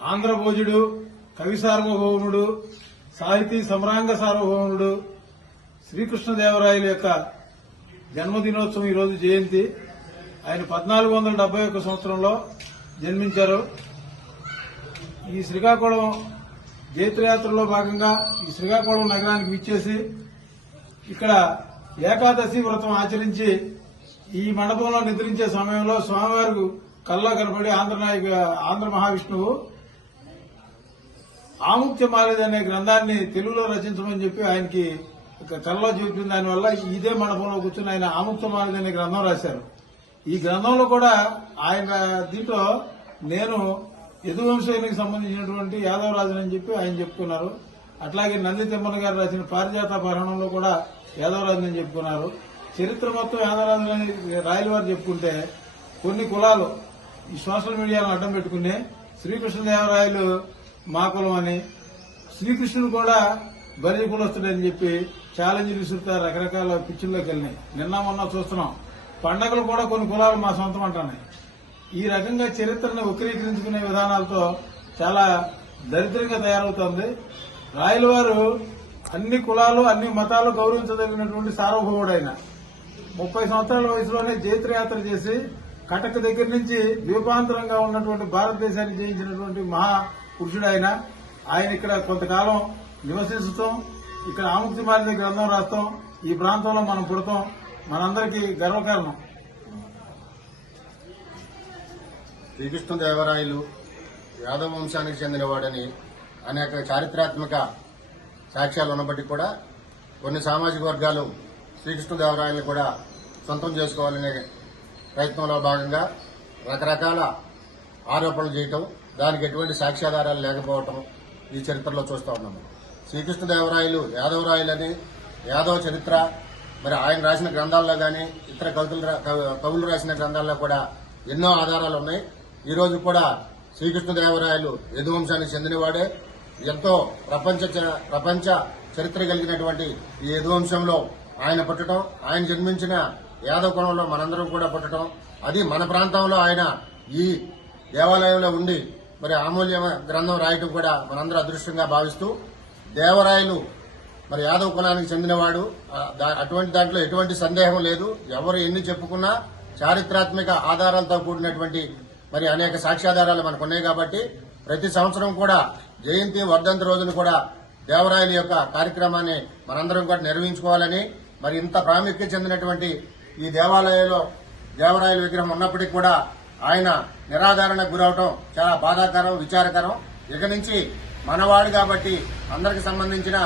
ఆంధ్రభోజుడు కవి సార్వభౌముడు సాహితీ సమరాంగ సార్వభౌముడు శ్రీకృష్ణదేవరాయల యొక్క జన్మదినోత్సవం ఈరోజు జయంతి. ఆయన పద్నాలుగు వందల డెబ్బై ఒక్క సంవత్సరంలో జన్మించారు. ఈ శ్రీకాకుళం జైత్రయాత్రలో భాగంగా ఈ శ్రీకాకుళం నగరానికి విచ్చేసి ఇక్కడ ఏకాదశి వ్రతం ఆచరించి ఈ మండపంలో నిద్రించే సమయంలో స్వామివారికి కల్లా కనపడి ఆంధ్ర నాయక ఆంధ్ర మహావిష్ణువు ఆముక్త్యమాలిది అనే గ్రంథాన్ని తెలుగులో రచించమని చెప్పి ఆయనకి ఒక చూపిన దానివల్ల ఇదే మండపంలో కూర్చుని ఆయన ఆముక్తమాలిది అనే గ్రంథం రాశారు. ఈ గ్రంథంలో కూడా ఆయన దీంట్లో నేను యదువంశానికి సంబంధించినటువంటి యాదవ రాజునని చెప్పి ఆయన చెప్పుకున్నారు. అట్లాగే నంది తిమ్మన్న గారు రాసిన పారిజాత పరణంలో కూడా యాదవరాజుని చెప్పుకున్నారు. చరిత్ర మొత్తం యాదవరాజుని రాయల వారు చెప్పుకుంటే కొన్ని కులాలు ఈ సోషల్ మీడియాను అడ్డం పెట్టుకునే శ్రీకృష్ణదేవరాయలు మా కులం అని శ్రీకృష్ణుడు కూడా బలి కులస్తుడని చెప్పి ఛాలెంజ్ విసురుతా రకరకాల పిచ్చుల్లోకి వెళ్ళినాయి. నిన్న మొన్న చూస్తున్నాం. పండగలు కూడా కొన్ని కులాలు మా సొంతం అంటున్నాయి. ఈ రకంగా చరిత్రను వక్రీకరించుకునే విధానాలతో చాలా దరిద్రంగా తయారవుతోంది. రాయలవారు అన్ని కులాలు అన్ని మతాలు గౌరవించదగినటువంటి సార్వభౌముడైన ముప్పై సంవత్సరాల వయసులోనే జైత్రయాత్ర చేసి కటక్ దగ్గర నుంచి ద్వీపాంతరంగా ఉన్నటువంటి భారతదేశాన్ని జయించినటువంటి మహా పురుషుడు ఆయన. ఆయన ఇక్కడ కొంతకాలం నివసిస్తాం. ఇక్కడ ఆముక్తి మారిని గ్రంథం రాస్తాం. ఈ ప్రాంతంలో మనం పుడతాం. మనందరికీ గర్వకారణం శ్రీకృష్ణదేవరాయలు యాదవ వంశానికి చెందినవాడని అనేక చారిత్రాత్మక సాక్ష్యాలు ఉన్నప్పటికీ కూడా కొన్ని సామాజిక వర్గాలు శ్రీకృష్ణదేవరాయలను కూడా సొంతం చేసుకోవాలనే ప్రయత్నంలో భాగంగా రకరకాల ఆరోపణలు చేయటం దానికి ఎటువంటి సాక్ష్యాధారాలు లేకపోవటం ఈ చరిత్రలో చూస్తూ ఉన్నాము శ్రీకృష్ణదేవరాయలు యాదవరాయలని యాదవ చరిత్ర మరి ఆయన రాసిన గ్రంథాల్లో కానీ ఇతర కవితలు రా- కవులు రాసిన గ్రంథాల్లో కూడా ఎన్నో ఆధారాలు ఉన్నాయి. ఈ రోజు కూడా శ్రీకృష్ణదేవరాయలు యదువంశానికి చెందినవాడే. ఎంతో ప్రపంచ చ- ప్రపంచ చరిత్ర కలిగినటువంటి ఈ యదువంశంలో ఆయన పుట్టడం ఆయన జన్మించిన యాదవ కులంలో మనందరం కూడా పుట్టడం అది మన ప్రాంతంలో ఆయన ఈ దేవాలయంలో ఉండి మరి అమూల్య గ్రంథం రాయటం కూడా మనందరూ అదృష్టంగా భావిస్తూ దేవరాయలు మరి యాదవ కులానికి చెందినవాడు అటువంటి దాంట్లో ఎటువంటి సందేహం లేదు. ఎవరు ఎన్ని చెప్పుకున్నా చారిత్రాత్మక ఆధారాలతో కూడినటువంటి మరి అనేక సాక్ష్యాధారాలు మనకు ఉన్నాయి కాబట్టి ప్రతి సంవత్సరం కూడా జయంతి వర్ధంతి రోజున కూడా దేవరాయల యొక్క కార్యక్రమాన్ని మనందరం కూడా నిర్వహించుకోవాలని మరి ఇంత ప్రాముఖ్యత చెందినటువంటి ఈ దేవాలయంలో దేవరాయల విగ్రహం ఉన్నప్పటికీ కూడా ఆయన నిరాధారణకు గురవటం చాలా బాధాకరం విచారకరం. ఇక నుంచి మనవాడు కాబట్టి అందరికి సంబంధించిన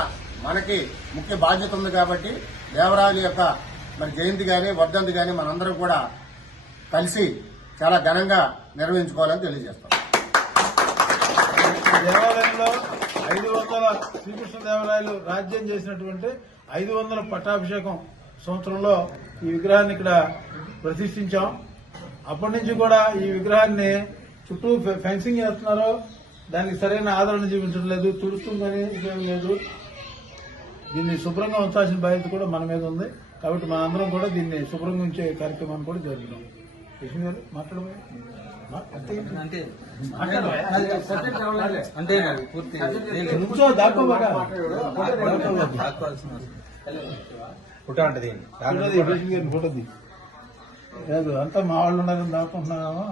మనకి ముఖ్య బాధ్యత ఉంది కాబట్టి దేవరాయల యొక్క మరి జయంతి గాని వర్ధంతి గాని మనందరం కూడా కలిసి చాలా ఘనంగా నిర్వహించుకోవాలని తెలియజేస్తాం. ఈ దేవాలయంలో ఐదు వందల శ్రీకృష్ణ దేవాలయాలు రాజ్యం చేసినటువంటి ఐదు వందల పట్టాభిషేకం సంవత్సరంలో ఈ విగ్రహాన్ని ఇక్కడ ప్రతిష్ఠించాం. అప్పటి నుంచి కూడా ఈ విగ్రహాన్ని చుట్టూ ఫెన్సింగ్ చేస్తున్నారు. దానికి సరైన ఆదరణ చూపించడం లేదు తుడుస్తుందని ఉపయోగం లేదు. దీన్ని శుభ్రంగా ఉంచాల్సిన బాధ్యత కూడా మన మీద ఉంది. కాబట్టి మనందరం కూడా దీన్ని శుభ్రంగా ఉంచే కార్యక్రమాన్ని కూడా జరుగుతున్నాం కృష్ణ గారు మాట్లాడమని? అంటే మాట్లాడమని అంటే ఫోటో ఫోటో లేదు అంతా మా వాళ్ళు ఉన్నారని దాక్కుంటున్నామా